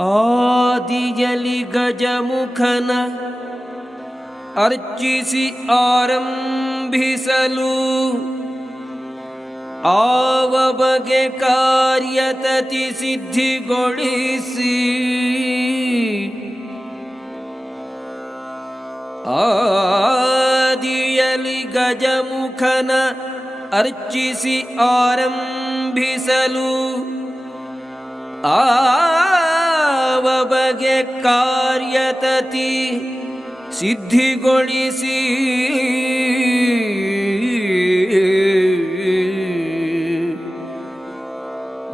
ಆದಿಯಲಿ ಗಜಮುಖನ ಅರ್ಚಿಸಿ ಆರಂಭಿಸಲು ಆವ ಬಗೆ ಕಾರ್ಯತತಿ ಸಿದ್ಧಿಗೊಳಿಸಿ ಆದಿಯಲಿ ಗಜಮುಖನ ಅರ್ಚಿಸಿ ಆರಂಭಿಸಲು ಆವ ಬಗೆ ಕಾರ್ಯತತಿ ಸಿದ್ಧಿಗೊಳಿಸಿ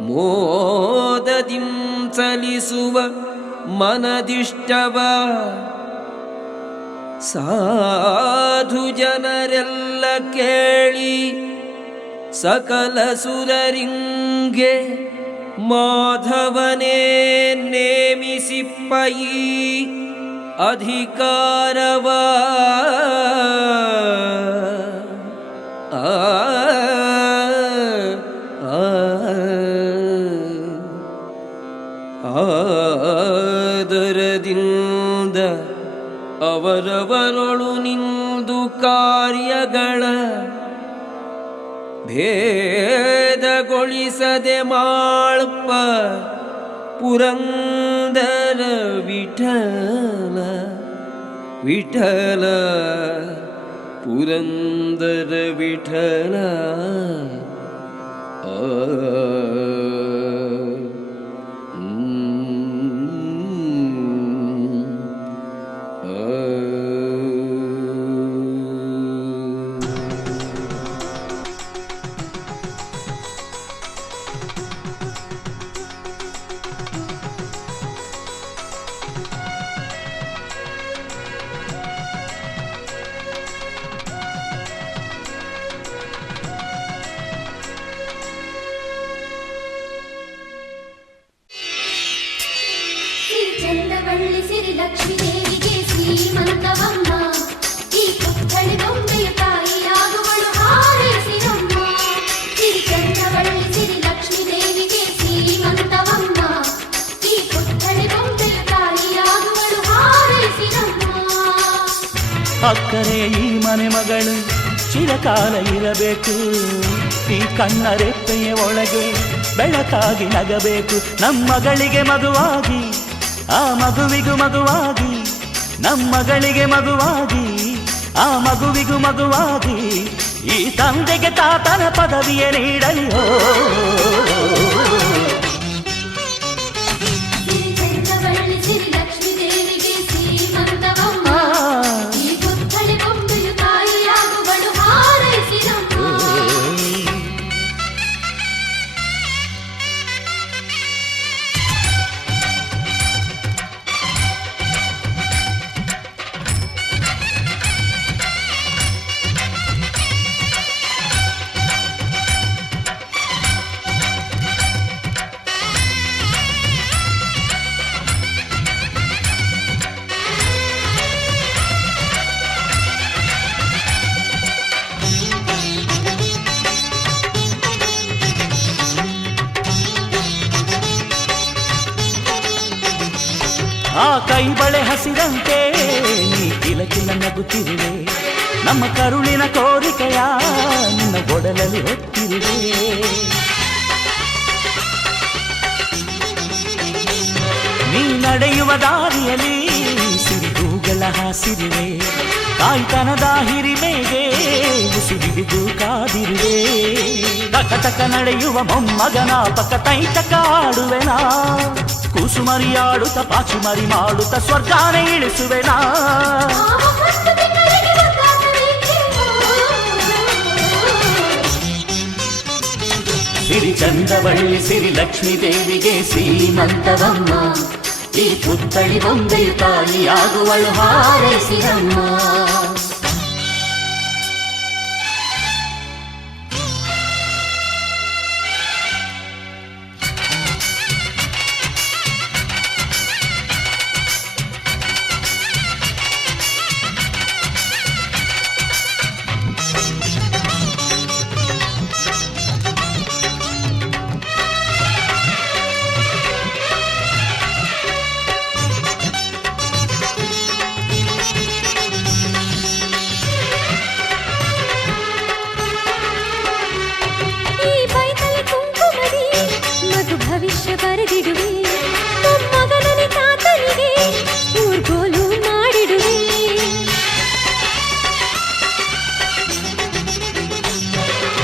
ಮೋದದಿಂ ಸಲಿಸುವ ಮನದಿಷ್ಟವ ಸಾಧು ಜನರೆಲ್ಲ ಕೇಳಿ ಸಕಲ ಸುರರಿಂಗೆ ಮಾಧವನೇ ನೇಮಿಸಿಪ್ಪೈ ಅಧಿಕಾರವ ಆದರದಿಂದ ಅವರವರೊಳು ನಿಂದು ಕಾರ್ಯಗಳ ಭೇದಗೊಳಿಸದೆ ಮಾಳ್ಪ ಪುರಂದರ ವಿಠಲ ವಿಠಲ ಪುರಂದರ ವಿಠಲ ಚಂದವಳ್ಳಿ ಸಿರಿ ಲಕ್ಷ್ಮೀ ದೇವಿಗೆ ಶ್ರೀಮಂತವಮ್ಮ ಈ ಪುತ್ಥಳಿ ಬೊಂಬೆಯ ತಾಯಿಯಾಗುವಳು ಹಾರೈಸಿರಮ್ಮ. ಸಿರಿ ಚಂದವಳ್ಳಿ ಸಿರಿ ಲಕ್ಷ್ಮೀ ದೇವಿಗೆ ಶ್ರೀಮಂತವಮ್ಮ ಈ ಪುತ್ಥಳಿ ಬೊಂಬೆಯ ತಾಯಿಯಾಗುವಳು ಹಾರೈಸಿರಮ್ಮ. ಅಕ್ಕರೆ ಈ ಮನೆ ಮಗಳು ಚಿರಕಾಲ ಇರಬೇಕು, ಈ ಕಣ್ಣ ರೆಪ್ಪೆಯ ಒಳಗೆ ಬೆಳಕಾಗಿ ನಗಬೇಕು. ನಮ್ಮ ಮಗಳಿಗೆ ಮದುವಾಗಿ ಆ ಮಗುವಿಗೂ ಮಗುವಾಗಿ, ನಮ್ಮ ಮಗಳಿಗೆ ಮಗುವಾಗಿ ಆ ಮಗುವಿಗೂ ಮಗುವಾಗಿ, ಈ ತಂದೆಗೆ ತಾತನ ಪದವಿಯ ನೀಡಲಿ. ಆ ಕೈ ಬಳೆ ಹಸಿರಂತೆ ನೀ ಕಿಲಕಿಲ ನಗುತ್ತಿರುವೆ, ನಮ್ಮ ಕರುಳಿನ ಕೋರಿಕೆಯ ನಿನ್ನ ಗೊಡಲಲ್ಲಿ ಹೊತ್ತಿರುವೆ. ನೀ ನಡೆಯುವ ದಾರಿಯಲ್ಲಿ ಸಿರಿಗೂಗಳ ಹಾಸಿರುವೆ, ತಾಯ್ತನದ ಹಿರಿಮೆಗೆ ಉಸಿರಿದು ಕಾದಿರುವೆ. ತಕ ತಕ ನಡೆಯುವ ಮೊಮ್ಮಗನ ಪಕ್ಕ ತೈತಕ ಆಡುವೆನಾ, ಕೂಸುಮರಿಯಾಡುತ್ತ ಪಾಚುಮರಿ ಮಾಡುತ್ತ ಸ್ವರ್ಗಾನೆ ಇಳಿಸುವೆನಾ. ಸಿರಿ ಚಂದವಳ್ಳಿ ಸಿರಿ ಲಕ್ಷ್ಮೀ ದೇವಿಗೆ ಶ್ರೀಮಂತವಮ್ಮ ಈ ಪುತ್ಥಳಿ ಬೊಂಬೆಯು ತಾಯಿಯಾಗುವಳು ಹಾರೈಸಿರಮ್ಮ. ಮಾಡಿಡುವೆ ಮೊಮ್ಮಗನನೆ ತಾತನಿಗೆ ಊರ್ಗೋಲು ಮಾಡಿಡುವೆ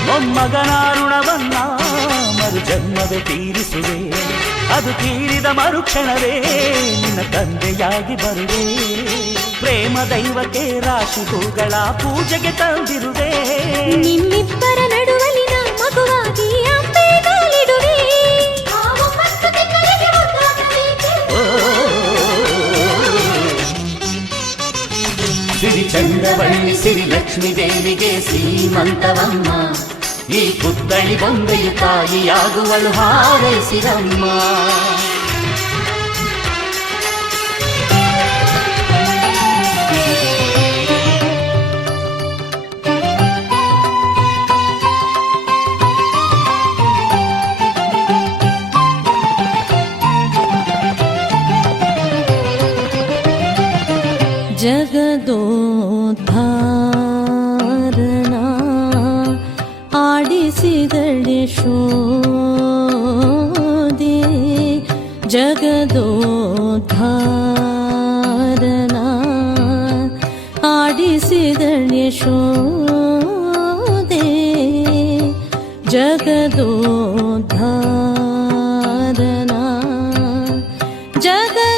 ಮೊಮ್ಮಗನ ಋಣವನ್ನ ಮರು ಜನ್ಮವೇ ತೀರಿಸುವೆ ಅದು ತೀರಿದ ಮರುಕ್ಷಣವೇ ನಿನ್ನ ತಂದೆಯಾಗಿ ಬರುವೆ ಪ್ರೇಮ ದೈವಕ್ಕೆ ರಾಶಿ ಹೂಗಳ ಪೂಜೆಗೆ ತಂದಿರುವೆ ನಿಮ್ಮಿಬ್ಬರ ನಡುವಲಿನ ಮಗುವಾಗಿ ಅಂಬೆ ಕಾಲಿಡುವೆ ಸಿರಿ ಚಂದ್ರವಳ್ಳಿ ಸಿರಿ ಲಕ್ಷ್ಮೀ ದೇವಿಗೆ ಸೀಮಂತವಮ್ಮ ಈ ಪುತ್ಥಳಿ ಬೊಂಬೆಯು ತಾಯಿಯಾಗುವಳು ಹಾರೈಸಿರಮ್ಮ ಜಗದೋದ್ಧಾರಣ ಆಡಿಸಿದಳೆ ಶೋದೆ ಜಗದೋದ್ಧಾರಣ ಆಡಿಸಿದಳೆ ಶೋದೆ ಜಗದೋದ್ಧಾರಣ ಜಗದೋದ್ಧಾರಣ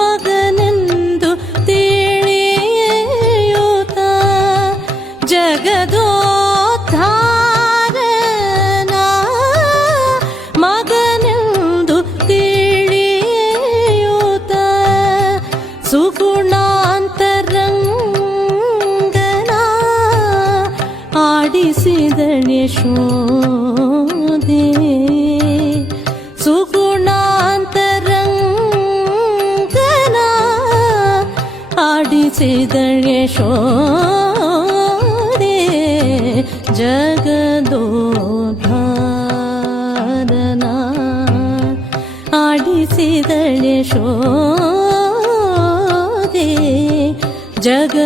ಮಗನೆಂದು ತಿಳಿಯುತ್ತ ಜಗದೋದ್ಧಾರಣ ಮಗನೆಂದು ತಿಳಿಯುತ್ತ ಸುಗುಣಾಂತರಂಗನ ಆಡಿಸಿದಳೆ ಶೋದೆ ಸುಗುಣಾಂತರಂಗನ ಆಡಿಸಿದಳೆ ಶೋದೆ ಜಗದೋದ್ಧಾರಣ ಆಡಿಸಿದಳೆ ಶೋದೆ ಜಗದೋದ್ಧಾರಣ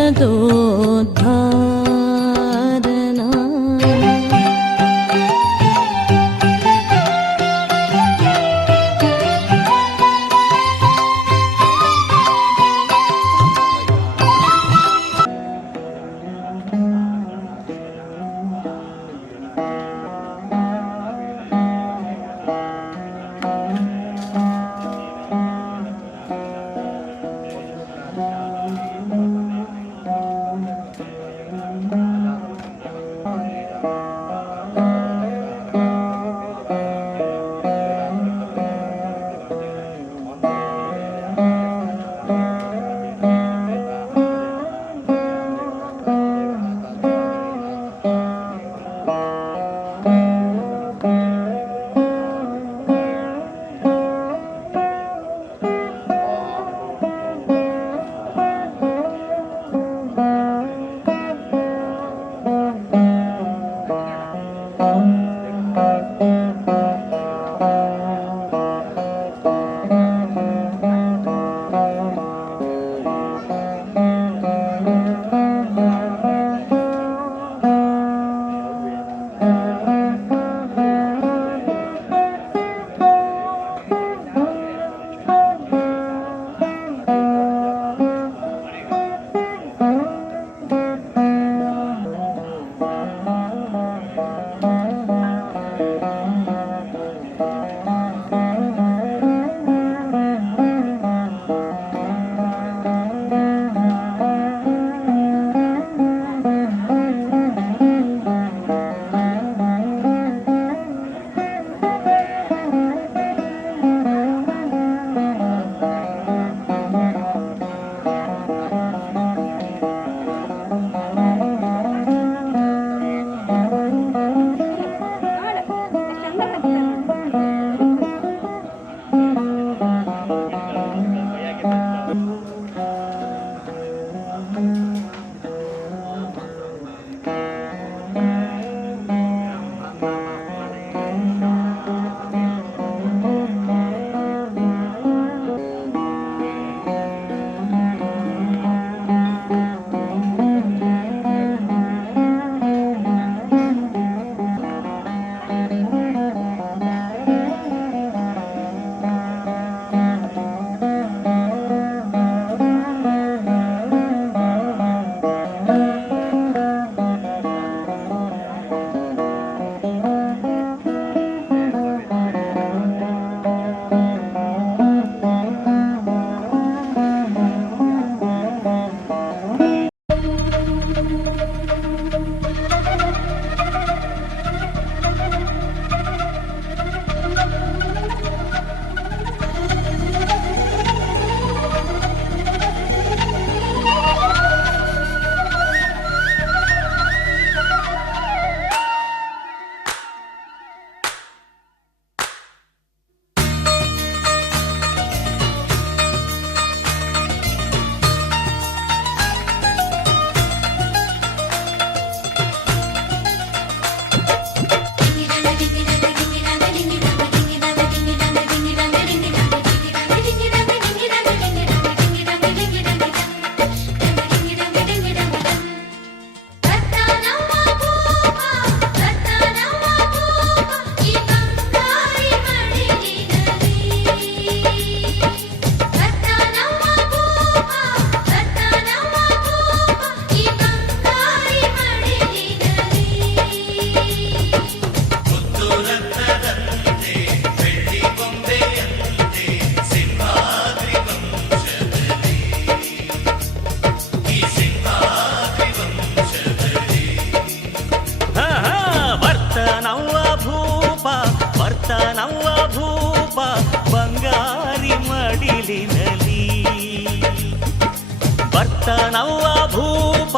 ಬರ್ತಾನವ್ವ ಭೂಪ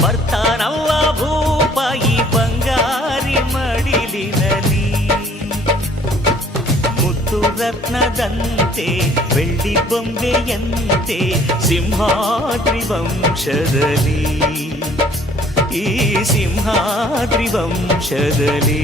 ಬರ್ತಾನವ್ವ ಭೂಪ ಈ ಬಂಗಾರಿ ಮಡಿಲಿನಲ್ಲಿ ಮುತ್ತು ರತ್ನದಂತೆ ಬೆಳ್ಳಿ ಬೊಂಬೆಯಂತೆ ಸಿಂಹಾದ್ರಿ ವಂಶದಲ್ಲಿ ಈ ಸಿಂಹಾದ್ರಿ ವಂಶದಲ್ಲಿ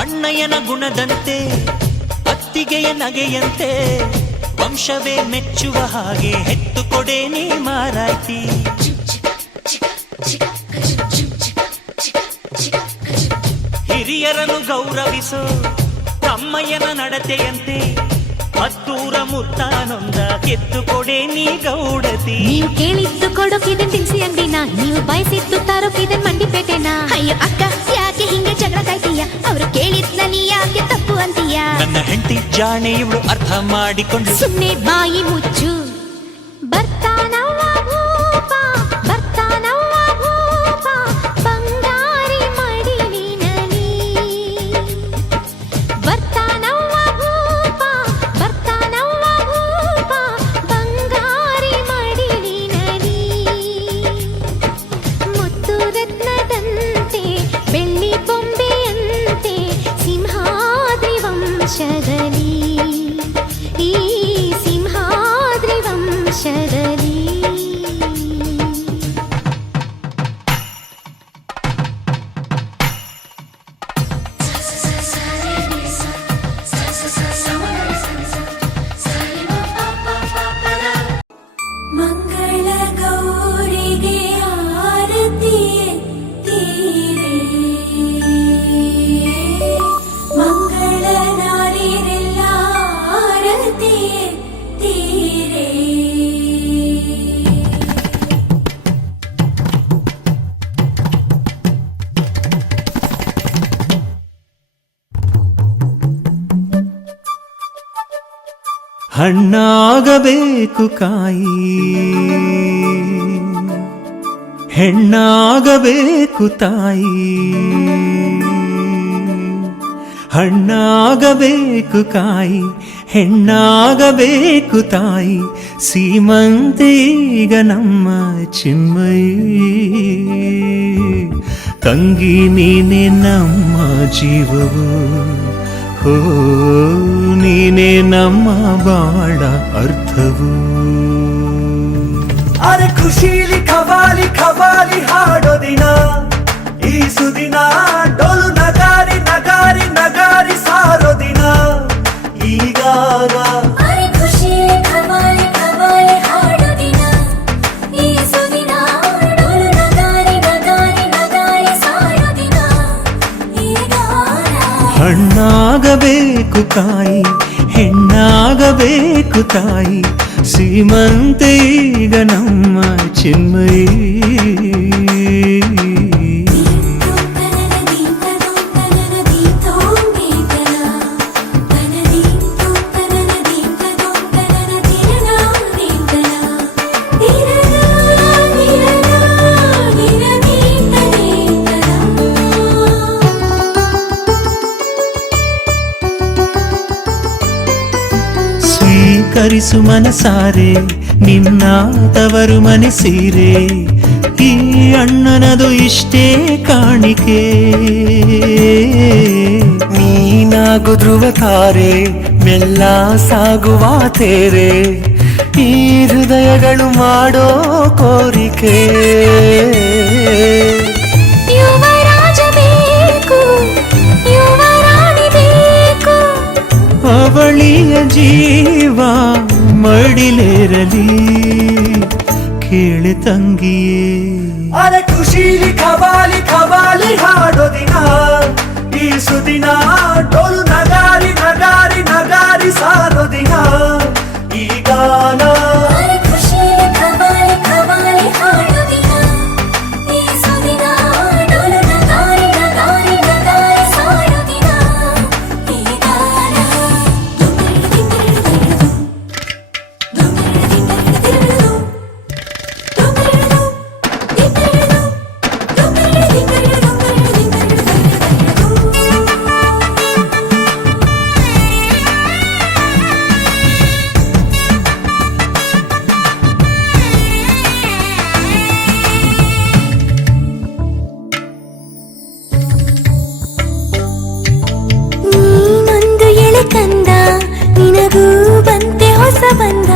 ಅಣ್ಣಯ್ಯನ ಗುಣದಂತೆ ಅತ್ತಿಗೆಯ ನಗೆಯಂತೆ ವಂಶವೇ ಮೆಚ್ಚುವ ಹಾಗೆ ಹೆತ್ತು ಕೊಡೆ ನೀ ಮಾರಾಯ್ತಿ ಹಿರಿಯರನ್ನು ಗೌರವಿಸೋ ತಮ್ಮಯ್ಯನ ನಡತೆಯಂತೆ ಹತ್ತೂರ ಮುತ್ತಾನೊಂದ ಕೆತ್ತು ಕೊಡೆ ನೀ ಗೌಡತಿ ನೀವು ಕೇಳಿದ್ದು ಕೊಡೋಕಿದನ್ ತಿನ್ಸಿ ಅಂಗಡಿನ ನೀವು ಬಯಸಿದ್ದು ತಾರೋಕಿದನ್ ಮಂಡಿಪೇಟೆನ ಅಯ್ಯೋ ಅಕ್ಕ ಯಾಕೆ ಹಿಂಗೆ ಜಗಳ ಕಾಯ್ತೀಯ ಅವರು ಕೇಳಿದ್ನ ನೀ ಯಾಕೆ ತಪ್ಪು ಅಂತೀಯ ನನ್ನ ಹೆಂಡತಿ ಜಾಣೆ ಇವಳು ಅರ್ಥ ಮಾಡಿಕೊಂಡು ಸುಮ್ನೆ ಬಾಯಿ ಮುಚ್ಚು ಬರ್ತಾನವ್ವ ಭೂಪ ಬರ್ತಾನವ್ವ ಭೂಪ ಬಂಗಾರಿ ಮಡಿಲಿನಲ್ಲಿ ಬರ್ತಾನವ್ವ ಭೂಪ ಬರ್ತಾನವ್ವ ಭೂಪ ಬಂಗಾರಿ ಮಡಿಲಿನಲ್ಲಿ ಮುತ್ತು ರತ್ನದಂತೆ ಬೆಳ್ಳಿ ಬೊಂಬೆಯಂತೆ ಸಿಂಹಾದ್ರಿ ವಂಶದಲ್ಲಿ ಈ ಸಿಂಹಾದ್ರಿ ವಂಶದಲ್ಲಿ ಮಂಗಳ ಗೌರಿಗೆ ಆರತಿಯೇ ತೀರೆ ಮಂಗಳ ನಾರಿರೆಲ್ಲ ಆರತಿಯೇ ತೀರೆ ಹಣ್ಣಾಗಬೇಕು ಕಾಯಿ ಹೆಣ್ಣಾಗಬೇಕು ತಾಯಿ ಹಣ್ಣಾಗಬೇಕು ಕಾಯಿ ಹೆಣ್ಣಾಗಬೇಕು ತಾಯಿ ಸೀಮಂತೆ ಈಗ ನಮ್ಮ ಚಿನ್ಮಯಿ ತಂಗಿ ನೀನೆ ನಮ್ಮ ಜೀವವು ಹೋ ನೀನೆ ನಮ್ಮ ಬಾಳ ಅರ್ಥವು ಅರೆ ಖುಷಿಲಿ ಖವಾಲಿ ಖವಾಲಿ ಹಾಡೋ ದಿನ ಈ ಸುದಿನ ಡೋಲು ನಗಾರಿ ನಗಾರಿ ನಗಾರಿ ಸಾರೋ ದಿನ ಈಗಾಗ ಅರೆ ಖುಷಿ ಖವಾಲಿ ಖವಾಲಿ ಹಾಡೋ ದಿನ ಈ ಸುದಿನ ಡೋಲು ನಗಾರಿ ನಗಾರಿ ನಗಾರಿ ಸಾರೋ ದಿನ ಈಗಾಗ ಹಣ್ಣಾಗಬೇಕು ಕಾಯಿ ಹೆಣ್ಣಾಗಬೇಕು ತಾಯಿ ಸೀಮಂತೆ ಈಗ ನಮ್ಮ ಚಿನ್ಮಯಿ ಸ್ವೀಕರಿಸು ಮನಸಾರೆ ನಿನ್ನ ತವರು ಮನೆ ಸೀರೆ ಈ ಅಣ್ಣನದು ಇಷ್ಟೇ ಕಾಣಿಕೆ ನೀನಾಗು ಧ್ರುವ ತಾರೆ ಮೆಲ್ಲ ಸಾಗುವ ತೇರೆ ಈ ಹೃದಯಗಳು ಮಾಡೋ ಕೋರಿಕೆ ಯುವರಾಜ ಬೇಕು ಯುವರಾಣಿ ಬೇಕು ಅವಳಿಯ ಜೀವ ಮಡಿಲೇರಲಿ ಕೇಳೆ ತಂಗಿಯೇ ಅರೆ ಖುಷಿಲಿ ಖವಾಲಿ ಖವಾಲಿ ಹಾಡೋ ದಿನ ಈ ಸುದಿನ ಡೋಲು ನಗಾರಿ ನಗಾರಿ ನಗಾರಿ ಸಾರೋ ದಿನ ಈ ಗಾನ ಬಾರಿ ಖುಷಿಲಿ ಖವಾಲಿ ಖವಾಲಿ ಹಾಡೋ ದಿನ ಈ ಸುದಿನ ಡೋಲು ನಗಾರಿ ನಗಾರಿ ನಗಾರಿ ಸಾರೋ ದಿನ ಈ ಗಾನ ನೀನೊಂದು ಎಳೆ ಕಂದ ನಿನಗೂ ಬಂತೆ ಹೊಸ ಬಂದ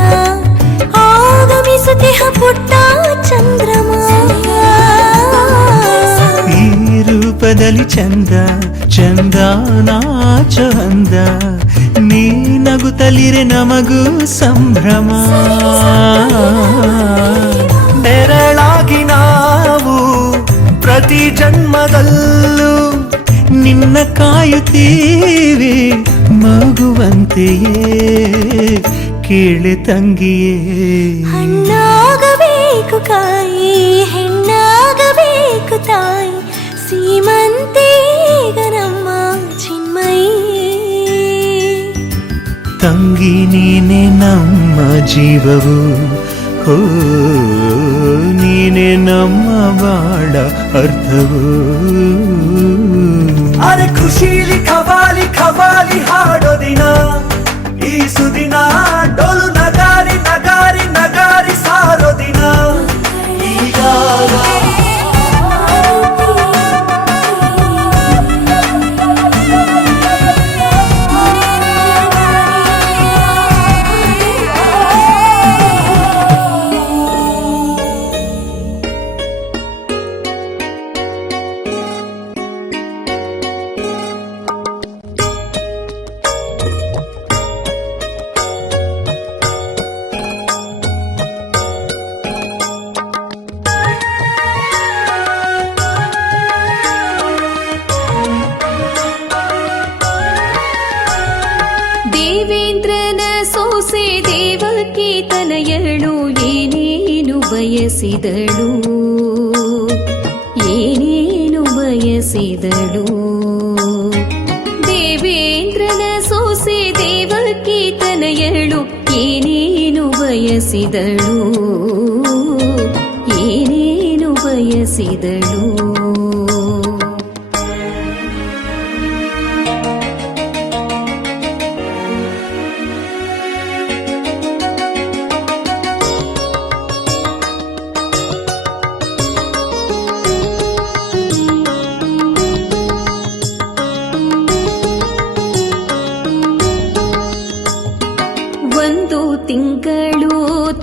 ಆಗಮಿಸುತ್ತಿಹ ಪುಟ್ಟ ಚಂದ್ರಮ ಈ ರೂಪದಲ್ಲಿ ಚಂದ ಚಂದ ನಾಚೋ ಅಂದ ನೀ ನಗುತ್ತಲಿರೆ ನಮಗೂ ಸಂಭ್ರಮ ನೆರಳಾಗಿ ನಾವು ಪ್ರತಿ ಜನ್ಮದಲ್ಲೂ ನಿನ್ನ ಕಾಯುತ್ತೀವಿ ಮಗುವಂತೆಯೇ ಕೇಳೆ ತಂಗಿಯೇ ಹಣ್ಣಾಗಬೇಕು ಕಾಯಿ ಹೆಣ್ಣಾಗಬೇಕು ತಾಯಿ ಸೀಮಂತೀಗ ನಮ್ಮ ಚಿನ್ಮಯಿ ತಂಗಿ ನೀನೆ ನಮ್ಮ ಜೀವವು ಹೋ ನೀನೆ ನಮ್ಮ ಬಾಳ ಅರ್ಥವು ಅರೆ ಖುಷಿಲಿ ಖವಾಲಿ ಖವಾಲಿ ಹಾಡೋ ದಿನ ಈ ಸುದಿನ ಡೋಲು ನಗಾರಿ ನಗಾರಿ ನಗಾರಿ ಸಾರೋ ದಿನ ಈ ಗಾನ ದೇವೇಂದ್ರನ ಸೋಸೆ ದೇವಕಿ ತನಯಳು ಏನೇನು ಬಯಸಿದಳು ಏನೇನು ಬಯಸಿದಳು ದೇವೇಂದ್ರನ ಸೋಸೆ ದೇವಕಿ ತನಯಳು ಏನೇನು ಬಯಸಿದಳು ಏನೇನು ಬಯಸಿದಳು ತಿಂಗಳು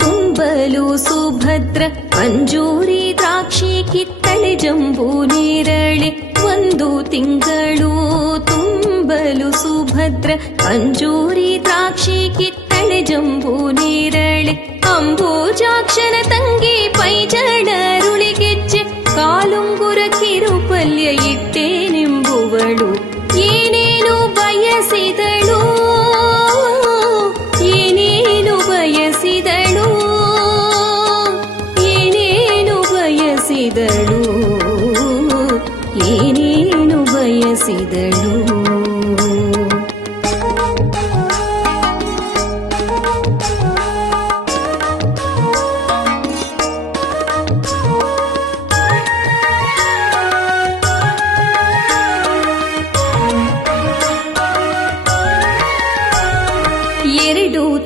ತುಂಬಲು ಸುಭದ್ರ ಅಂಜೂರಿ ದ್ರಾಕ್ಷಿ ಕಿತ್ತಳೆ ಜಂಬೂ ನೇರಳೆ ಒಂದು ತಿಂಗಳು ತುಂಬಲು ಸುಭದ್ರ ಅಂಜೂರಿ ದ್ರಾಕ್ಷಿ ಕಿತ್ತಳೆ ಜಂಬೂ ನೇರಳೆ ಅಂಬೂಜಾಕ್ಷನ ತಂಗಿ ಪೈಜಡರುಳಿಗೆಜ್ಜೆ ಕಾಲುಂಗುರ ಕಿರುಪಲ್ಯ ಇಟ್ಟೇನೆಂಬುವಳು ಏನೇನು ಬಯಸಿದಳು ಏನೇನು ಬಯಸಿದಳು ಏನೇನು ಬಯಸಿದಳು ಏನೇನು ಬಯಸಿದಳು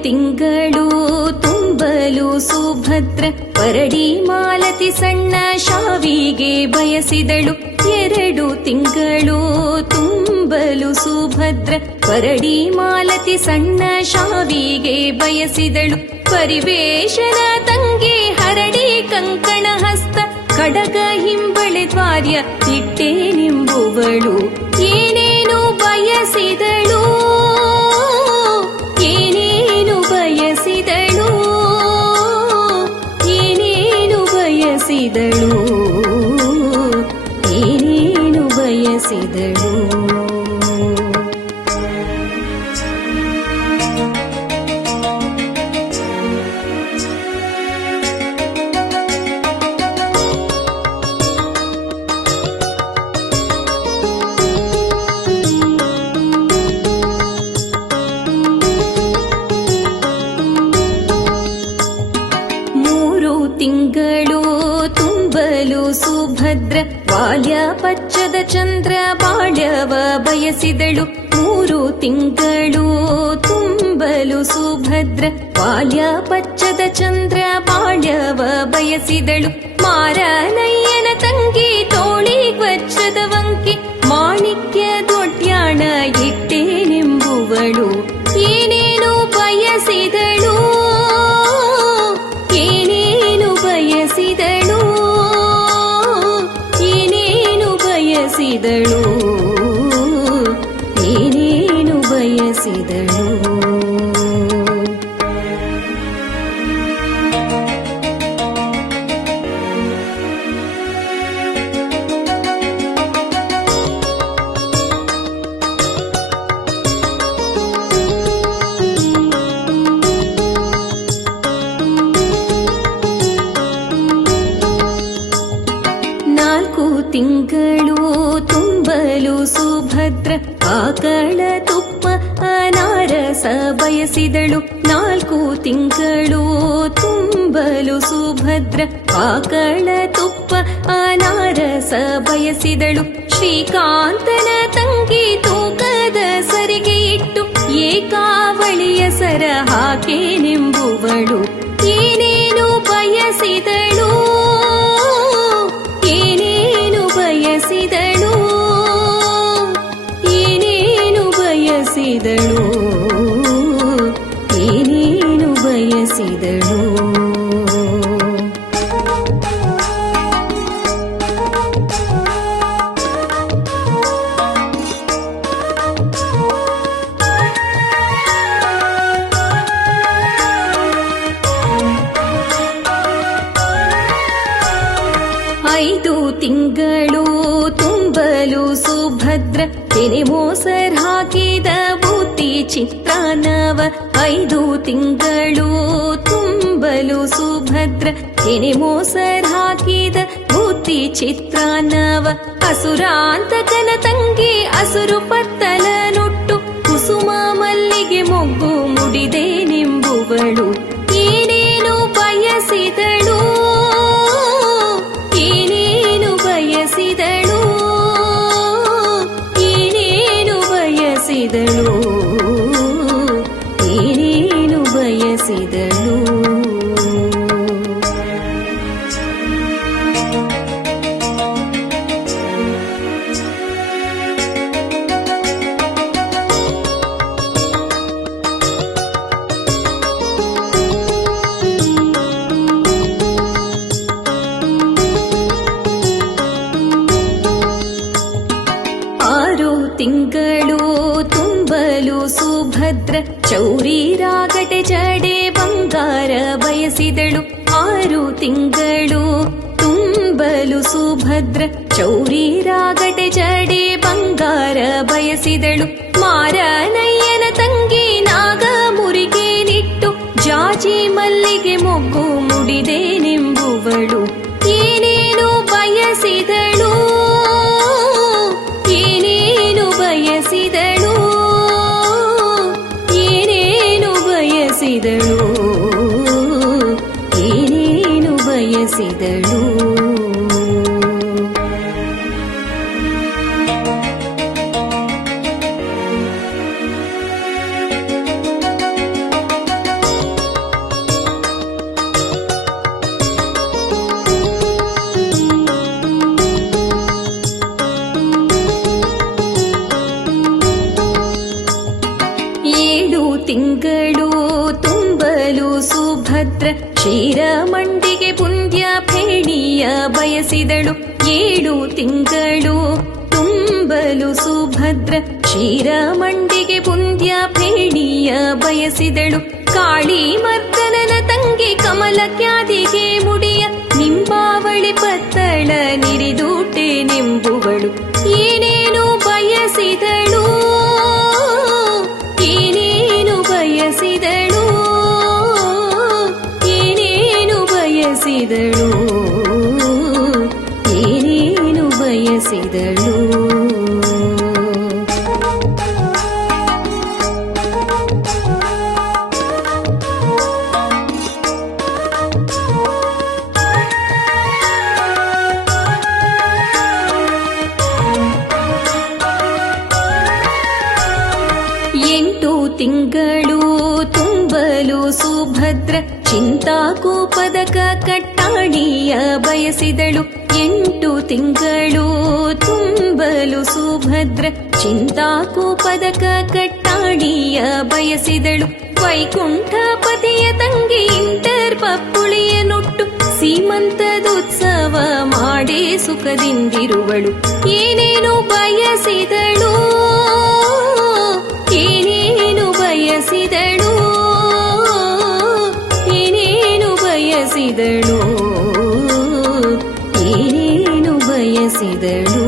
ತಿಂಗಳು ತುಂಬಲು ಸುಭದ್ರ ಪರಡಿ ಮಾಲತಿ ಸಣ್ಣ ಶಾವಿಗೆ ಬಯಸಿದಳು 2 ತಿಂಗಳು ತುಂಬಲು ಸುಭದ್ರ ಪರಡಿ ಮಾಲತಿ ಸಣ್ಣ ಶಾವಿಗೆ ಬಯಸಿದಳು ಪರಿವೇಶನ ತಂಗಿ ಹರಡಿ ಕಂಕಣ ಹಸ್ತ ಕಡಗ ಹಿಂಬಳೆ ದ್ವಾರ್ಯ ಇಟ್ಟೇನೆಂಬುವಳು ಏನೇನು ಬಯಸಿದಳು ಏನೇನು ಬಯಸಿದಳು ಏನೇನು ಬಯಸಿದಳು ಏನೇನು ಸುಭದ್ರ ಬಾಲ್ಯ ಪಚ್ಚದ ಚಂದ್ರ ಬಾಳ್ಯವ ಬಯಸಿದಳು 3 ತಿಂಗಳು ತುಂಬಲು ಸುಭದ್ರ ಬಾಲ್ಯ ಪಚ್ಚದ ಚಂದ್ರ ಬಾಳ್ಯವ ಬಯಸಿದಳು ಮಾರನಯ್ಯನ ತಂಗಿ ತೋಳಿ ವಜ್ರದ ವಂಕಿ ಮಾಣಿಕ್ಯ ದೊಡ್ಯಾಣ ಇಟ್ಟೇನೆಂಬುವಳು ಏನೇನು ಬಯಸಿದಳು ಏನೇನು ಬಯಸಿದಳು ಏನೇನು ಬಯಸಿದಳು ಏನೇನು ಬಯಸಿದಳು ತಿಂಗಳು ತುಂಬಲು ಸುಭದ್ರ ಆಕಳ ತುಪ್ಪ ಅನಾರಸ ಬಯಸಿದಳು 4 ತಿಂಗಳು ತುಂಬಲು ಸುಭದ್ರ ಆಕಳ ತುಪ್ಪ ಅನಾರಸ ಬಯಸಿದಳು ಶ್ರೀಕಾಂತನ ತಂಗಿ ತೂಕದ ಸರಿಗೆ ಇಟ್ಟು ಏಕಾವಳಿಯ ಸರ ಹಾಕೇನೆಂಬುವಳು ಏನೇನು ಬಯಸಿದಳು ಏನೇನು ಬಯಸಿದಳು ಏನೇನು ಬಯಸಿದಳು ಏನೇನು ಬಯಸಿದಳು ತಿಂಗಳು ತುಂಬಲು ಸುಭದ್ರ ತೆನೆ ಮೋಸರ್ ಹಾಕಿದ ಬೂತಿ ಚಿತ್ರಾನ್ನವ 5 ತಿಂಗಳು ತುಂಬಲು ಸುಭದ್ರ ತೆನೆ ಮೋಸರ್ ಹಾಕಿದ ಬೂತಿ ಚಿತ್ರಾನ್ನವ ಅಸುರಾಂತಕನ ತಂಗಿ ಅಸುರು ಪತ್ತಲ ನುಟ್ಟು ಕುಸುಮ ಮಲ್ಲಿಗೆ ಮೊಗ್ಗು ಮುಡಿದೇನೆಂಬುವಳು ಏನೇನು ಬಯಸಿದಳು ಏನೇನು ಬಯಸಿದಳು ಏನೇನು ಬಯಸಿದಳು ಏನೇನು ಬಯಸಿದಳು ತಿಂಗಳು ತುಂಬಲು ಸುಭದ್ರ ಚೌರಿ ರಾಗಟೆ ಜಡೆ ಬಂಗಾರ ಬಯಸಿದಳು 6 ತಿಂಗಳು ತುಂಬಲು ಸುಭದ್ರ ಚೌರಿ ರಾಗಟೆ ಜಡೆ ಬಂಗಾರ ಬಯಸಿದಳು ಮಾರನಯ್ಯನ ತಂಗಿ ನಾಗ ಮುರಿಗೆ ನಿಟ್ಟು ಜಾಜಿ ಮಲ್ಲಿಗೆ ಮೊಗ್ಗು ಮುಡಿದೇನೆಂಬುವಳು ಏನೇನು ಬಯಸಿದಳು ಏನೇನು ಬಯಸಿದಳು ಏನೇನು ಬಯಸಿದಳು ಏನೇನು ಬಯಸಿದಳು ತಿಂಗಳು ತುಂಬಲು ಸುಭದ್ರ ಕ್ಷೀರ ಮಂಡಿಗೆ ಪುಂದ್ಯ ಫೇಣಿಯ ಬಯಸಿದಳು 7 ತಿಂಗಳು ತುಂಬಲು ಸುಭದ್ರ ಕ್ಷೀರ ಮಂಡಿಗೆ ಪುಂದ್ಯ ಫೇಣಿಯ ಬಯಸಿದಳು ಕಾಳಿ ಮರ್ದನನ ತಂಗಿ ಕಮಲ ಕ್ಯಾದಿಗೆ ಮುಡಿಯ ನಿಂಬಾವಳಿ ಪತ್ತಳ ನಿರಿದೂಟೆ ನೆಂಬುವಳು ಏನೇನು ಬಯಸಿದಳು ಏನೇನು ಬಯಸಿದಳು ಏನೇನು ಬಯಸಿದಳು ಏನೇನು ಬಯಸಿದಳು ಸುಭದ್ರ ಚಿಂತಾಕೂಪದಕ ಕಟ್ಟಾಣಿಯ ಬಯಸಿದಳು 8 ತಿಂಗಳು ತುಂಬಲು ಸುಭದ್ರ ಚಿಂತಾಕೂಪದಕ ಕಟ್ಟಾಣಿಯ ಬಯಸಿದಳು ವೈಕುಂಠಪತಿಯ ತಂಗಿ ಇಂಟರ್ ಪಪ್ಪುಳಿಯ ನುಟ್ಟು ಸೀಮಂತದುತ್ಸವ ಮಾಡೇ ಸುಖದಿಂದಿರುವಳು ಏನೇನು ಬಯಸಿದಳು ಏನೇನು ಬಯಸಿದಳು ಏನೇನು ಬಯಸಿದಳು ಏನೇನು ಬಯಸಿದಳು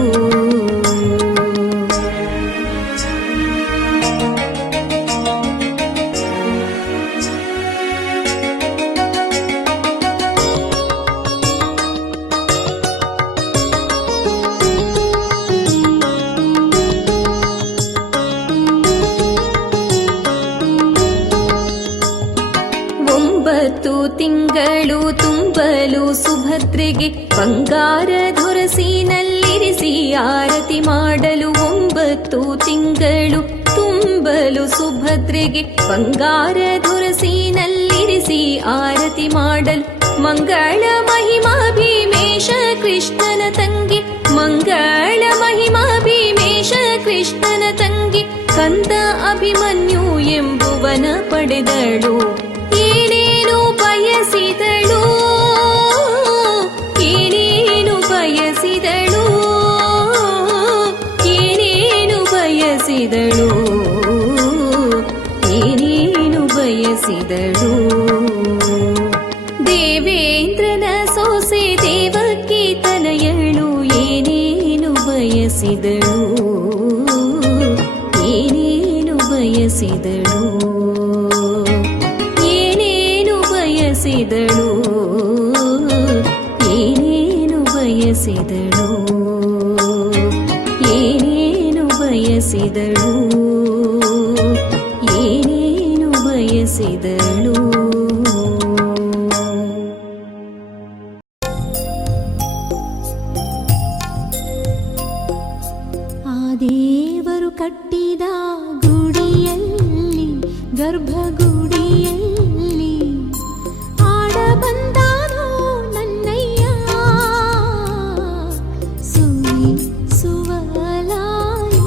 ತಿಂಗಳು ತುಂಬಲು ಸುಭದ್ರೆಗೆ ಬಂಗಾರ ಧೊರಸಿನಲ್ಲಿರಿಸಿ ಆರತಿ ಮಾಡಲು 9 ತಿಂಗಳು ತುಂಬಲು ಸುಭದ್ರೆಗೆ ಬಂಗಾರ ಧೊರಸಿನಲ್ಲಿರಿಸಿ ಆರತಿ ಮಾಡಲು ಮಂಗಳ ಮಹಿಮಾ ಭೀಮೇಶ ಕೃಷ್ಣನ ತಂಗಿ ಮಂಗಳ ಮಹಿಮಾ ಭೀಮೇಶ ಕೃಷ್ಣನ ತಂಗಿ ಕಂದ ಅಭಿಮನ್ಯು ಎಂಬುವನ ಪಡೆದಳು ಏನೇನು ಬಯಸಿದಳು ಏನೇನು ಬಯಸಿದಳು ಏನೇನು ಬಯಸಿದಳು ಏನೇನು ಬಯಸಿದಳು ದೇವೇಂದ್ರನ ಸೊಸೆ ದೇವಕಿ ತನಯಳು ಏನೇನು ಬಯಸಿದಳು ಏನೇನು ಬಯಸಿದಳು ಏನೇನು ಬಯಸಿದಳು ಏನೇನು ಬಯಸಿದಳು ಏನೇನು ಬಯಸಿದಳು ಏನೇನು ಬಯಸಿದಳು ಆ ದೇವರು ಕಟ್ಟಿದ ಗುಡಿಯಲ್ಲಿ ಗರ್ಭಗುಡಿಯಲ್ಲಿ ಆಡ ಬಂದಾನೋ ನನ್ನಯ್ಯ ಸುವಲಾಯಿ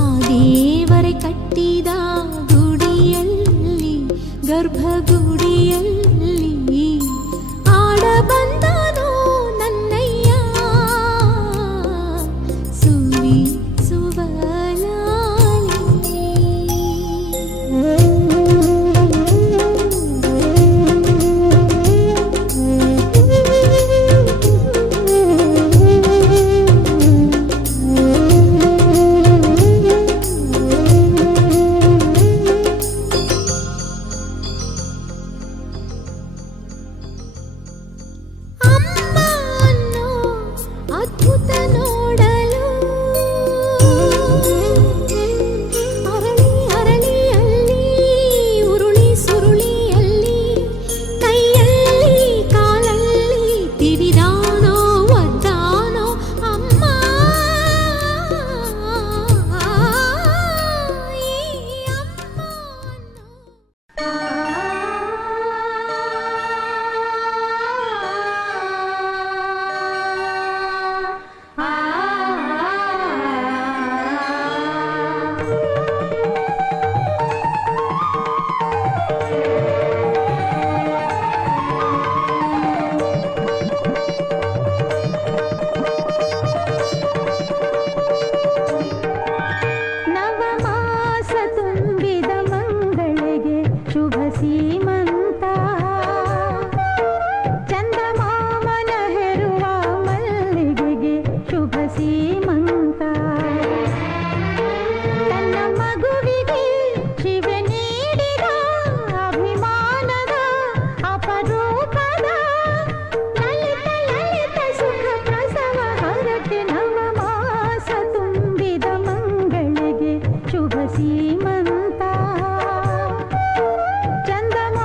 ಆ ದೇವರೇ ಕಟ್ಟಿದ ಗುಡಿಯಲ್ಲಿ ಗರ್ಭಗುಡಿಯಲ್ಲಿ ಆಡ ಬಂದಾನೋ ನನ್ನಯ್ಯ ಸೀಮಂತ ಚಂದಮ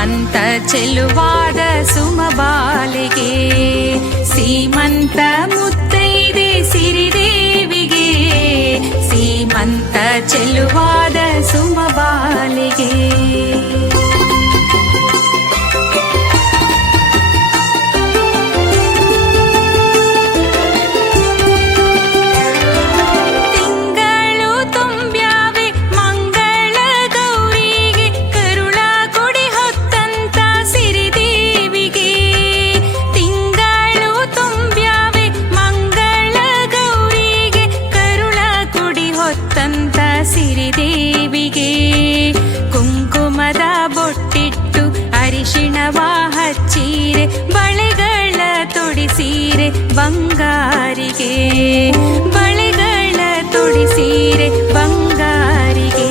ಸೀಮಂತ ಚೆಲುವಾದ ಸುಮಬಾಲಿಗೆ ಸೀಮಂತ ಮುತ್ತೈದೆ ಸಿರಿದೇವಿಗೆ ಸೀಮಂತ ಚೆಲುವಾದ ಸುಮಬಾಲಿಗೆ ಸಿರಿದೇವಿಗೆ ಕುಂಕುಮದ ಬೊಟ್ಟಿಟ್ಟು ಅರಿಶಿಣವ ಹಚ್ಚೀರೆ ಬಳೆಗಳ ತೊಡಿಸೀರೆ ಬಂಗಾರಿಗೆ ಬಳೆಗಳ ತೊಡಿಸೀರೆ ಬಂಗಾರಿಗೆ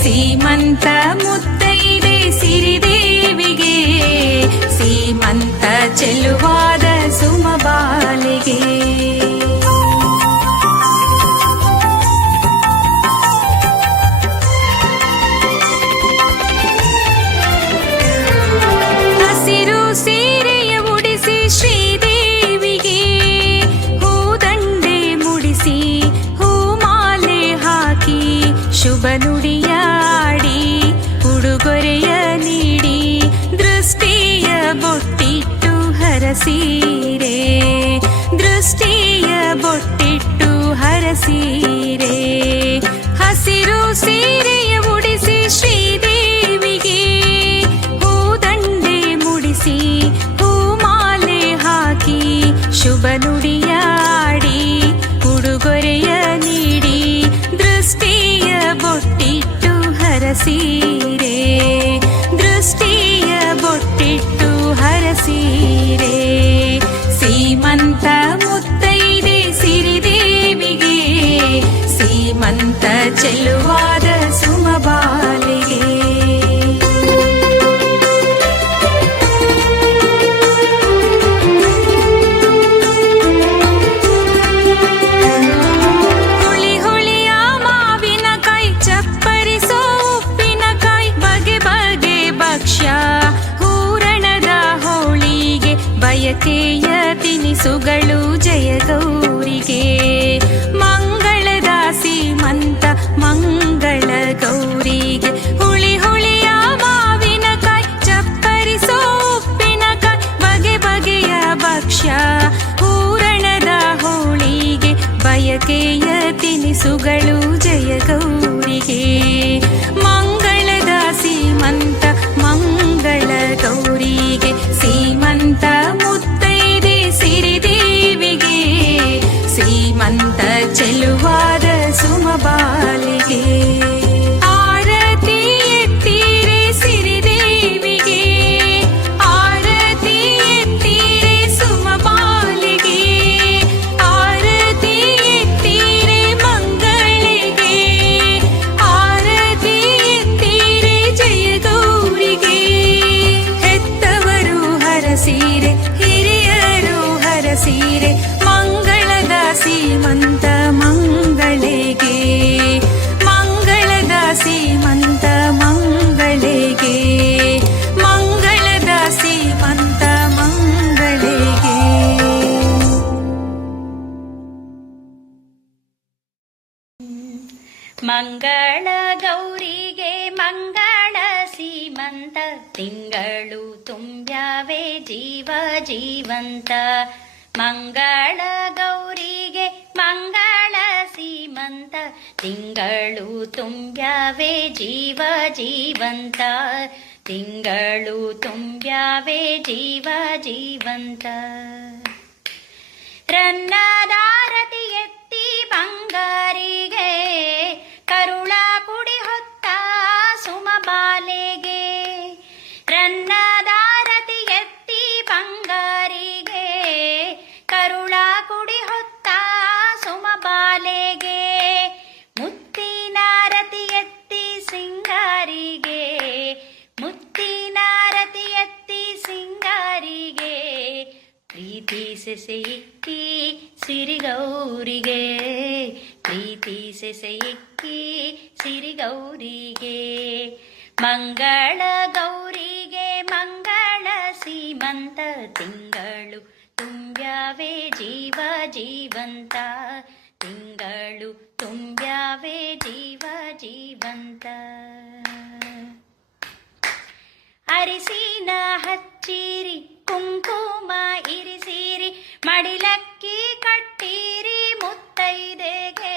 ಸೀಮಂತ ಮುತ್ತೈದೆ ಸಿರಿದೇವಿಗೆ ಸೀಮಂತ ಚೆಲುವಾದ ಸುಮಬಾಲಿಗೆ ಶುಭ ನುಡಿಯಾಡಿ ಉಡುಗೊರೆಯ ನೀಡಿ ದೃಷ್ಟಿಯ ಬೊಟ್ಟಿಟ್ಟು ಹರಸೀರೆ ದೃಷ್ಟಿಯ ಬೊಟ್ಟಿಟ್ಟು ಹರಸೀರೆ ಹಸಿರು ಸೀರೆಯ ಉಡಿಸಿ ಶ್ರೀದೇವಿಗೆ ಹೂದಂಡೆ ಮುಡಿಸಿ ಹೂಮಾಲೆ ಹಾಕಿ ಶುಭ ನುಡಿಯಾಡಿ ಉಡುಗೊರೆಯ ನೀಡಿ ದೃಷ್ಟಿಯ ಬೊಟ್ಟಿಟ್ಟು ಹರಸೀರೆ ದೃಷ್ಟಿಯ ಬೊಟ್ಟಿಟ್ಟು ಹರಸೀರೆ ಸೀಮಂತ ಮುತ್ತೈದೆ ಸಿರಿದೇವಿಗೆ ಸೀಮಂತ ಚೆಲುವಾದ ಸುಮಬಾಲಿಗೆ ಹೂರಣದ ಹೋಳಿಗೆ ಬಯಕೆಯ ತಿನಿಸುಗಳು ಜಯ ಗೌರಿಗೆ ಮಂಗಳದ ಸೀಮಂತ ಮಂಗಳ ಗೌರಿಗೆ ಹುಳಿ ಹುಳಿಯ ಮಾವಿನಕಾಯಿ ಚಪ್ಪರಿಸೋ ಉಪ್ಪಿನಕಾಯಿ ಬಗೆ ಬಗೆಯ ಭಕ್ಷ್ಯ ಹೂರಣದ ಹೋಳಿಗೆ ಬಯಕೆಯ ತಿನಿಸುಗಳು ಜಯ ಗೌರಿಗೆ ಮಂಗಳದ ಸೀಮಂತ ಮಂಗಳ ಗೌರಿಗೆ ಸೀಮಂತ ಮುತ್ತೈದೆ ಸಿರಿದೇವಿಗೆ ಸೀಮಂತ ಚೆಲುವಾದ ಸುಮಬಾಲಿಗೆ ಆರತಿ ಎತ್ತೀರೆ ಸಿರಿದೇವಿಗೆ ಆರತಿ ಎತ್ತೀರೆ ಸುಮಬಾಲಿಗೆ ಆರತಿ ಎತ್ತೀರೆ ಮಂಗಳಿಗೆ ಆರತಿ ಎತ್ತೀರೆ ಜಯ ಗೌರಿಗೆ ಹೆತ್ತವರು ಹರಸೀರೆ ಹಿರಿಯರು ಹರಸೀರೆ ಮಂಗಳದ ಸೀಮಂತ ಮಂಗಳಿಗೆ ಮಂಗಳದ ಸೀಮಂತ ಮಂಗಳಿಗೆ ಮಂಗಳದ ಸೀಮಂತ ಮಂಗಳಿಗೆ ಮಂಗಳ ಗೌರಿಗೆ ಮಂಗಳ ಸೀಮಂತ ತಿಂಗಳು ತುಂಬ್ಯಾವೆ ಜೀವ ಜೀವಂತ ಮಂಗಳ ಗೌರಿಗೆ ಮಂಗಳ ಸೀಮಂತ ತಿಂಗಳು ತುಂಬ್ಯಾವೆ ಜೀವ ಜೀವಂತ ತಿಂಗಳು ತುಂಬ್ಯಾವೆ ಜೀವ ಜೀವಂತ ರನ್ನದಾರತಿ ಎತ್ತಿ ಬಂಗಾರಿಗೆ ಕರುಳ ಕುಡಿ ಹೊತ್ತ ಸುಮಬಾಲೆಗೆ ರನ್ನದಾರತಿ ಎತ್ತಿ ಬಂಗಾರಿಗೆ ಕರುಳ ಕುಡಿ ಹೊತ್ತ ಸುಮಬಾಲೆಗೆ ಮುತ್ತಿನಾರತಿ ಎತ್ತಿ ಸಿಂಗಾರಿಗೆ ಮುತ್ತಿನಾರತಿ ಎತ್ತಿ ಸಿಂಗಾರಿಗೆ ಪ್ರೀತಿ ಸೆಸೆಯಿಕ್ಕಿ ಸಿರಿಗೌರಿಗೆ ಪ್ರೀತಿ ಸೆಸೆಯಿಕ್ಕಿ ಸಿರಿಗೌರಿಗೆ ಮಂಗಳ ಗೌರಿಗೆ ತಿಂಗಳು ತುಂಬ್ಯಾವೆ ಜೀವ ಜೀವಂತ ತಿಂಗಳು ತುಂಬ್ಯಾವೆ ಜೀವ ಜೀವಂತ ಅರಿಸಿನ ಹಚ್ಚಿರಿ ಕುಂಕುಮ ಇರಿಸಿರಿ ಮಡಿಲಕ್ಕಿ ಕಟ್ಟಿರಿ ಮುತ್ತೈದೆಗೆ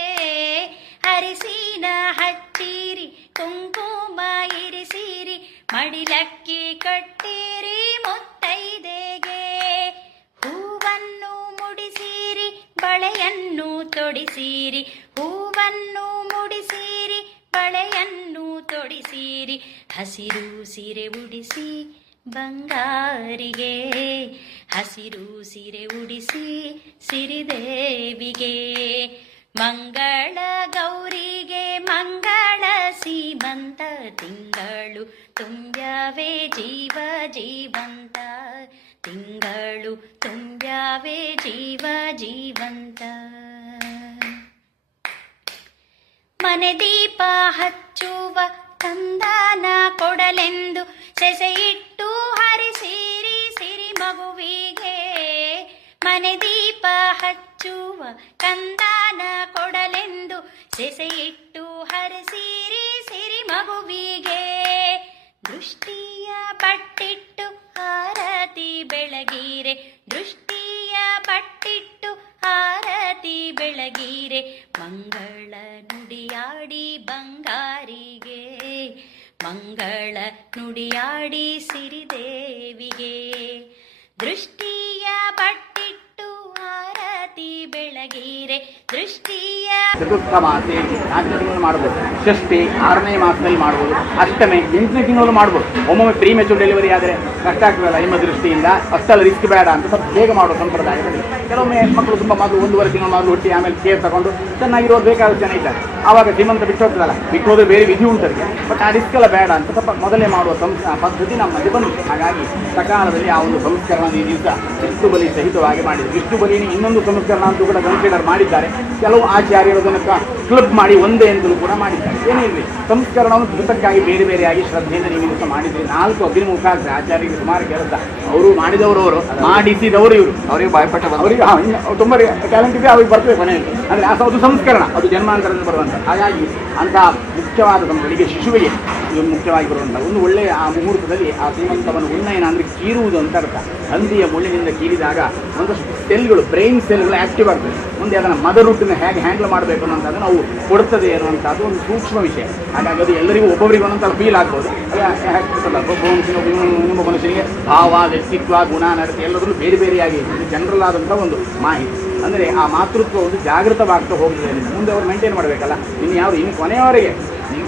ಅರಿಸಿನ ಹಚ್ಚಿರಿ ಕುಂಕುಮ ಇರಿಸಿರಿ ಮಡಿಲಕ್ಕಿ ಕಟ್ಟಿರಿ ಮುತ್ತೈದೆಗೆ ಹೂವನ್ನು ಮುಡಿಸಿರಿ ಬಳೆಯನ್ನು ತೊಡಿಸಿರಿ ಹೂವನ್ನು ಮುಡಿಸಿರಿ ಬಳೆಯನ್ನು ತೊಡಿಸಿರಿ ಹಸಿರು ಸೀರೆ ಉಡಿಸಿ ಬಂಗಾರಿಗೆ ಹಸಿರು ಸೀರೆ ಉಡಿಸಿ ಸಿರಿದೇವಿಗೆ ಮಂಗಳ ಗೌರಿಗೆ ಮಂಗಳ ಸೀಮಂತ ತಿಂಗಳು ತುಂಬ್ಯಾವೆ ಜೀವ ಜೀವಂತ ತಿಂಗಳು ತುಂಬ್ಯಾವೆ ಜೀವ ಜೀವಂತ ಮನೆ ದೀಪ ಹಚ್ಚುವ ತಂದಾನ ಕೊಡಲೆಂದು ಸೆಸೆಯಿಟ್ಟು ಹರಿಸಿರಿ ಸಿರಿ ಮಗುವಿಗೆ ಮನೆ ದೀಪ ಹಚ್ಚುವ ಕಂದಾನ ಕೊಡಲೆಂದು ಸೆಸೆಯಿಟ್ಟು ಹರಿಸಿರಿ ಸಿರಿ ಮಗುವಿಗೆ ದೃಷ್ಟಿಯ ಬಟ್ಟಿಟ್ಟು ಆರತಿ ಬೆಳಗಿರೆ ದೃಷ್ಟಿಯ ಬಟ್ಟಿಟ್ಟು ಆರತಿ ಬೆಳಗಿರೆ ಮಂಗಳ ನುಡಿಯಾಡಿ ಬಂಗಾರಿಗೆ ಮಂಗಳ ನುಡಿಯಾಡಿ ಸಿರಿದೇವಿಗೆ ದೃಷ್ಟಿಯ ಬಟ್ಟಿಟ್ಟು ಆರತಿ ಬೆಳಗಿರೆ ದೃಷ್ಟಿಯ ಚತುರ್ಥ ಮಾಸೆ 4ನೇ ತಿಂಗಳು ಮಾಡ್ಬೋದು, ಷಷ್ಠಿ 6ನೇ ಮಾಸದಲ್ಲಿ ಮಾಡ್ಬೋದು, ಅಷ್ಟಮಿ 8ನೇ ತಿಂಗಳು ಮಾಡ್ಬೋದು. ಒಮ್ಮೊಮ್ಮೆ ಪ್ರೀ ಮೆಚೂರ್ ಡೆಲಿವರಿ ಆದರೆ ಕಷ್ಟ ಆಗ್ತದಲ್ಲ ನಿಮ್ಮ ದೃಷ್ಟಿಯಿಂದ, ಅಷ್ಟೆಲ್ಲ ರಿಸ್ಕ್ ಬೇಡ ಅಂತ ಸ್ವಲ್ಪ ಬೇಗ ಮಾಡುವ ಸಂಪ್ರದಾಯದಲ್ಲಿ. ಕೆಲವೊಮ್ಮೆ ಮಕ್ಕಳು ತುಂಬ ಮೊದಲು 1.5 ತಿಂಗಳು ಮೊದಲು ಹುಟ್ಟಿ ಆಮೇಲೆ ಕೇರ್ ತಗೊಂಡು ಚೆನ್ನಾಗಿರೋದು ಬೇಕಾದ ಜನ ಇದ್ದಾರೆ. ಆವಾಗ ಶ್ರೀಮಂತ ಬಿಟ್ಟು ಹೋಗ್ತದಲ್ಲ, ಬಿಟ್ಟು ಹೋದ್ರೆ ಬೇರೆ ವಿಧಿ ಉಂಟರಿಗೆ, ಬಟ್ ಆ ರಿಸ್ಕ್ ಎಲ್ಲ ಬೇಡ ಅಂತ ಸ್ವಲ್ಪ ಮೊದಲೇ ಮಾಡುವ ಪದ್ಧತಿ ನಮ್ಮಲ್ಲಿ ಬಂದಿದೆ. ಹಾಗಾಗಿ ಸಕಾಲದಲ್ಲಿ ಆ ಒಂದು ಸಂಸ್ಕರಣ ಈ ದಿವಸ ವಿಷ್ಣು ಬಲಿ ಸಹಿತವಾಗಿ ಮಾಡಿದ್ರು. ವಿಷ್ಣು ಬಲಿನ ಇನ್ನೊಂದು ಸಂಸ್ಕರಣ ಅಂತೂ ಕೂಡ ಕನ್ಸಿಡರ್ ಮಾಡಿದ್ದಾರೆ. ಕೆಲವು ಆಚಾರ್ಯರು ಅದನ್ನು ಕ್ಲಬ್ ಮಾಡಿ ಒಂದೇ ಅಂತಲೂ ಕೂಡ ಮಾಡಿದ್ದಾರೆ. ಏನಿರಲಿ, ಸಂಸ್ಕರಣವನ್ನು ಜೊತೆಗಾಗಿ ಬೇರೆ ಬೇರೆಯಾಗಿ ಶ್ರದ್ಧೆಯಿಂದ ನೀವು ದಿವಸ ಮಾಡಿದ್ರಿ. 4 ಅಭಿಮುಖ ಆಗ್ತದೆ ಆಚಾರ್ಯರಿಗೆ ಸುಮಾರು ಕೆಲಸ. ಅವರು ಮಾಡಿದವರು ಅವರು, ಮಾಡಿಸಿದವರು ಇವರು. ಅವರಿಗೆ ಬಾಯ್ಪಟ್ಟ ಅವರಿಗೆ ತುಂಬ ಟ್ಯಾಲೆಂಟ್ ಇದೆ, ಅವ್ರಿಗೆ ಬರ್ತದೆ ಕೊನೆಯಲ್ಲಿ. ಅಂದರೆ ಅದು ಸಂಸ್ಕರಣ, ಅದು ಜನ್ಮಾಂತರದಲ್ಲಿ ಬರುವಂಥ. ಹಾಗಾಗಿ ಅಂಥ ಮುಖ್ಯವಾದ ಬೆಳಿಗ್ಗೆ ಶಿಶುವಿಗೆ ಇದು ಮುಖ್ಯವಾಗಿ ಬರುವಂಥ ಒಂದು ಒಳ್ಳೆಯ ಆ ಮುಹೂರ್ತದಲ್ಲಿ ಆ ಶ್ರೀಮಂತವನ್ನು ಉನ್ನಯನ ಅಂದರೆ ಕೀರುವುದು ಅಂತ ಅರ್ಥ. ಹಂದಿಯ ಮುಳ್ಳಿನಿಂದ ಕೀರಿದಾಗ ಒಂದಷ್ಟು ಸೆಲ್ಗಳು, ಬ್ರೈನ್ ಸೆಲ್ಗಳು ಆ್ಯಕ್ಟಿವ್ ಆಗ್ತದೆ. ಮುಂದೆ ಅದನ್ನು ಮದರ್ ರೂಟನ್ನು ಹೇಗೆ ಹ್ಯಾಂಡಲ್ ಮಾಡಬೇಕು ಅನ್ನೋಂಥದ್ದು ನಾವು ಕೊಡ್ತದೆ ಅನ್ನುವಂಥದ್ದು ಒಂದು ಸೂಕ್ಷ್ಮ ವಿಷಯ. ಹಾಗಾಗಿ ಅದು ಎಲ್ಲರಿಗೂ ಒಬ್ಬೊಬ್ಬರಿಗೆ ಒಂದೊಂದು ಫೀಲ್ ಆಗ್ಬೋದು. ಒಬ್ಬ ಮನುಷ್ಯನಿಗೆ ಭಾವ, ವ್ಯಕ್ತಿತ್ವ, ಗುಣ, ನಡತೆ ಎಲ್ಲದರಲ್ಲೂ ಬೇರೆ ಬೇರೆಯಾಗಿ ಜನರಲ್ ಆದಂಥ ಒಂದು ಮಾಹಿತಿ. ಅಂದರೆ ಆ ಮಾತೃತ್ವ ಒಂದು ಜಾಗೃತವಾಗ್ತಾ ಹೋಗ್ತದೆ. ಮುಂದೆ ಅವರು ಮೇಂಟೈನ್ ಮಾಡಬೇಕಲ್ಲ, ಇನ್ನು ಕೊನೆಯವರೆಗೆ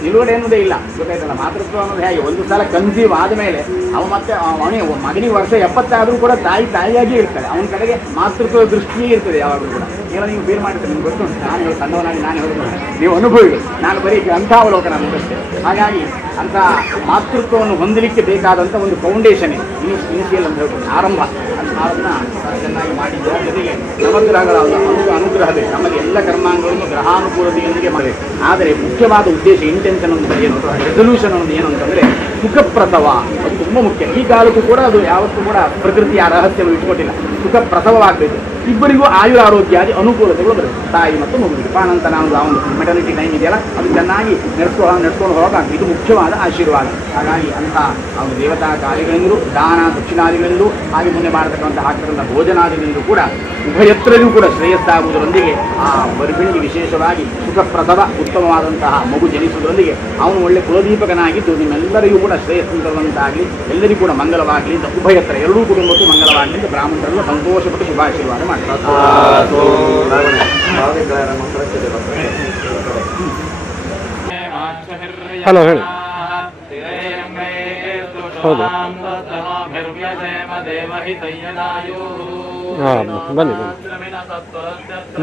ನಿಲುಗಡೆ ಅನ್ನೋದೇ ಇಲ್ಲ. ಗೊತ್ತಾಯ್ತಲ್ಲ, ಮಾತೃತ್ವ ಅನ್ನೋದು ಹೇಗೆ ಒಂದು ಸಲ ಕನ್ಸೀವ್ ಆದಮೇಲೆ ಅವ ಮತ್ತೆ ಅವನಿಗೆ ಮಗನಿಗೆ ವರ್ಷ 70 ಆದರೂ ಕೂಡ ತಾಯಿಯಾಗಿಯೇ ಇರ್ತಾರೆ. ಅವನ ಕಡೆಗೆ ಮಾತೃತ್ವದ ದೃಷ್ಟಿಯೇ ಇರ್ತದೆ ಯಾವಾಗಲೂ ಕೂಡ. ಎಲ್ಲ ನೀವು ಫೀಲ್ ಮಾಡ್ತೀರಿ, ನಿಮ್ಗೆ ಗೊತ್ತುಂಟು. ನಾನು ಹೇಳೋದು ಸಣ್ಣವನಾಗಿ ನಾನು ಹೇಳೋದು, ನೀವು ಅನುಭವಿಗಳು, ನಾನು ಬರೀ ಅಂಥ ಅವಲೋಕನ ಅಂತಷ್ಟೇ. ಹಾಗಾಗಿ ಅಂಥ ಮಾತೃತ್ವವನ್ನು ಹೊಂದಲಿಕ್ಕೆ ಬೇಕಾದಂಥ ಒಂದು ಫೌಂಡೇಶನ್ ಇದೆ, ಇನಿಷಿಯಲ್ ಅಂತ ಹೇಳ್ಬೋದು, ಆರಂಭ. ಅದನ್ನು ಚೆನ್ನಾಗಿ ಮಾಡಿದ್ದ ಜೊತೆಗೆ ನವಗ್ರಹಗಳ ಅನುಗ್ರಹ ಬೇಕು. ನಮಗೆ ಎಲ್ಲ ಕರ್ಮಾಂಗಗಳನ್ನು ಗ್ರಹಾನುಕೂಲತೆಯೊಂದಿಗೆ ಮಾಡಬೇಕು. ಆದರೆ ಮುಖ್ಯವಾದ ಉದ್ದೇಶ, ಇಂಟೆನ್ಷನ್ ಒಂದು ಏನು, ರೆಸೊಲ್ಯೂಷನ್ ಒಂದು ಏನು ಅಂತಂದರೆ ಸುಖಪ್ರಸವ. ಅದು ತುಂಬ ಮುಖ್ಯ. ಈ ಕಾಲಕ್ಕೂ ಕೂಡ ಅದು ಯಾವತ್ತೂ ಕೂಡ ಪ್ರಕೃತಿಯ ರಹಸ್ಯವನ್ನು ಇಟ್ಕೊಟ್ಟಿಲ್ಲ. ಸುಖಪ್ರಸವವಾಗಬೇಕು. ಇಬ್ಬರಿಗೂ ಆಯುರಾರೋಗ್ಯಾದಿ ಅನುಕೂಲತೆಗಳು ಬರುತ್ತೆ, ತಾಯಿ ಮತ್ತು ಮಗುವಿಗೆ. ಪಾನಂತ ನಾವು ಆ ಒಂದು ಮೆಟರ್ನಿಟಿ ಟೈಮ್ ಇದೆಯಲ್ಲ, ಅದು ಚೆನ್ನಾಗಿ ನಡ್ಸ್ಕೊಂಡು ಹೋಗಾಗ ಇದು ಮುಖ್ಯವಾದ ಆಶೀರ್ವಾದ. ಹಾಗಾಗಿ ಅಂಥ ಒಂದು ದೇವತಾ ಕಾರ್ಯಗಳಿಂದಲೂ, ದಾನ ದಕ್ಷಿಣಾದಿಗಳಿಂದಲೂ, ಹಾಗೆ ಮುಂದೆ ಮಾಡತಕ್ಕಂಥ ಹಾಕ್ತಕ್ಕಂಥ ಭೋಜನಾದಿಗಳಿಂದಲೂ ಕೂಡ ಉಭಯತ್ರರಿಗೂ ಕೂಡ ಶ್ರೇಯಸ್ಸಾಗುವುದರೊಂದಿಗೆ ಆ ಗರ್ಭಿಣಿಗೆ ವಿಶೇಷವಾಗಿ ಸುಖಪ್ರಸವ, ಉತ್ತಮವಾದಂತಹ ಮಗು ಜನಿಸುವುದರೊಂದಿಗೆ ಅವನು ಒಳ್ಳೆ ಕುಲದೀಪಕನಾಗಿದ್ದು ನಿಮ್ಮೆಲ್ಲರಿಗೂ ಕೂಡ ಶ್ರೇಯಸ್ಸು ತರುವಂತಾಗಲಿ, ಎಲ್ಲರಿಗೂ ಕೂಡ ಮಂಗಲವಾಗಲಿ ಅಂತ ಉಭಯತ್ರ ಎರಡೂ ಕುಟುಂಬಕ್ಕೂ ಮಂಗಲವಾಗಲಿ ಅಂತ ಬ್ರಾಹ್ಮಣರೆಲ್ಲ ಸಂತೋಷಪಟ್ಟು ಶುಭಾಶೀರ್ವಾದ ಮಾಡ್ತಾರೆ. ಹಲೋ ಹೇಳಿ. ಹೌದು, ಹಾಂ ಬನ್ನಿ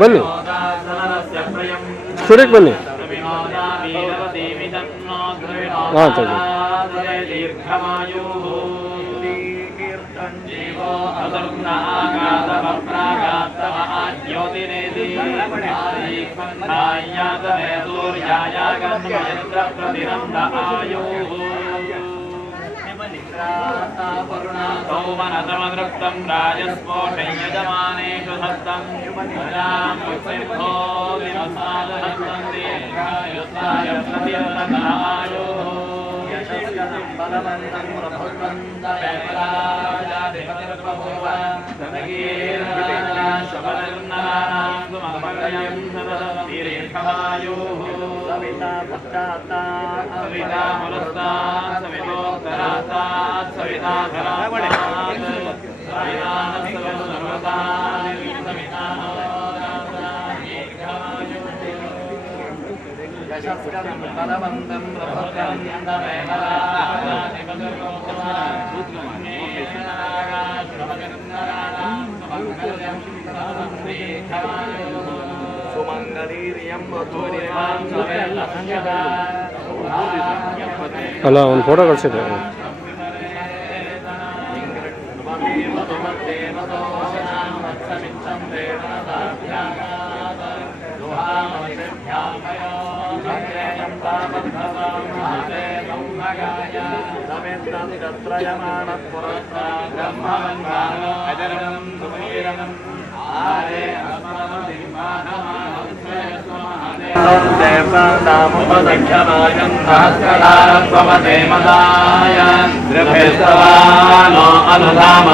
ಬನ್ನಿ ಸ್ಟುಡಿಯೋಕ್ಕೆ ಬನ್ನಿ. ಹಾಂ ಸರಿ. सौमनतमदृक्तं राजस्पोषयजमानेषु धत्तं प्रजां पुष्पिभो विमसादहस्तन्ते युत्ताय प्रतिरतनायोः यशस्कनं बलवन्तं प्रभुवन्तवेपराजाधिपतिर्बभूव तनगीर्णराजा शबलन्नराणां सुमङ्गलयं सदतीरेखमायोः सविता पश्चात्ता सविता पुरस्तात् सवितोत्तरात्तात् सविता धरावणात् सवितानस्तवसर्वतात् यशस्करं बलवन्तं ಅಲ್ಲ ಒಂದು ಫೋಟೋ ಕಳಿಸಿದ್ದೆ.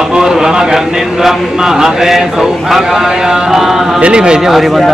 अनुधामपूर्वमगर्निन्द्रं महते सौभगाय ಎಲ್ಲಿ ಹೋಯ್ದೆ ಅವರಿ ಬಂದ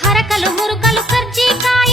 ಹರಕಲು ಮುರುಕಲು ಕರ್ಜಿಕಾಯಿ